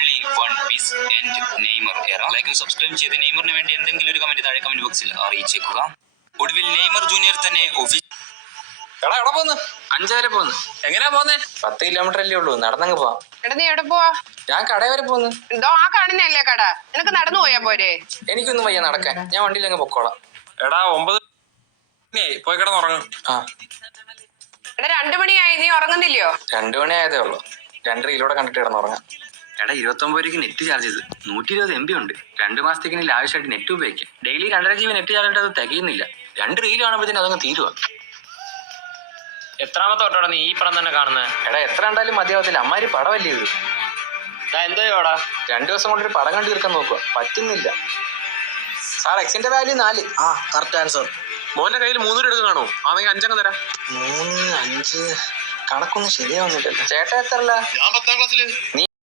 only one piece and Neymar era. ലൈക്കും subscribe ചെയ്ത് നെയ്മറിന് വേണ്ടി എന്തെങ്കിലും ഒരു കമന്റ് താഴെ കമന്റ് ബോക്സിൽ അറിയിച്ചേക്കുക. ഒടുവിൽ നെയ്മർ ജൂനിയർ തന്നെ എടാ എവിടെ പോന്ന്? 5 വരെ പോന്ന്. എങ്ങനെയാ പോന്നെ? 10 കിലോമീറ്റർ അല്ലേ ഉള്ളൂ, നടന്നങ്ങ് പോവാം. എടാ നീ എവിടെ പോവാ? ഞാൻ കട വരെ പോന്ന്. എന്തോ ആ കാണുന്നല്ലേ കട, നിനക്ക് നടന്നു പോയാ പോരെ? എനിക്കൊന്നും വയ്യ നടക്കാൻ, ഞാൻ വണ്ടിയിൽ അങ്ങ് പൊക്കോളാം. എടാ 9 പോയി കിടന്നുറങ്ങും. ആ എടാ 2 മണിയായി, നീ ഉറങ്ങുന്നില്ലയോ? 2 മണി ആയതേ ഉള്ളൂ. 2 റീലോടെ കണ്ടിട്ട് കിടന്നുറങ്ങാം. എടാ 29 രൂപയ്ക്ക് നെറ്റ് ചാർജ് ചെയ്ത് 120 MB ഉണ്ട്. 2 മാസത്തേക്ക് ലാവിഷായിട്ട് നെറ്റ് ഉപയോഗിക്കാം. ഡെയിലി 2.5 GB നെറ്റ് ചാർജ് അത് തികയുന്നില്ല. 2 റീൽ കാണുമ്പോഴത്തേനും അതങ്ങ് തീരുവാ. എത്രാമത്തെ തൊട്ടോടാ നീ ഈ പടം തന്നെ കാണുന്നത്? എടാ എത്ര കണ്ടാലും മതിയാവത്തില്ല, അമ്മാരി പടമല്ലേ ഇത്. എന്തോടാ 2 ദിവസം കൊണ്ടൊരു പടം കണ്ടു തീർക്കാൻ നോക്കുക, പറ്റുന്നില്ല. സാർ എക്സിന്റെ വാല്യൂ 4. ആ കറക്റ്റ് ആൻസർ. മോന്റെ കയ്യിൽ 3 രൂപ എടുത്ത് കാണോ? ആണെങ്കിൽ 5 തരാം. 3, 5 കണക്കൊന്നും ശരിയാവുന്നില്ലല്ലോ. ചേട്ടാ എത്രല്ല? ഞാൻ 10ാം ക്ലാസ്സില്.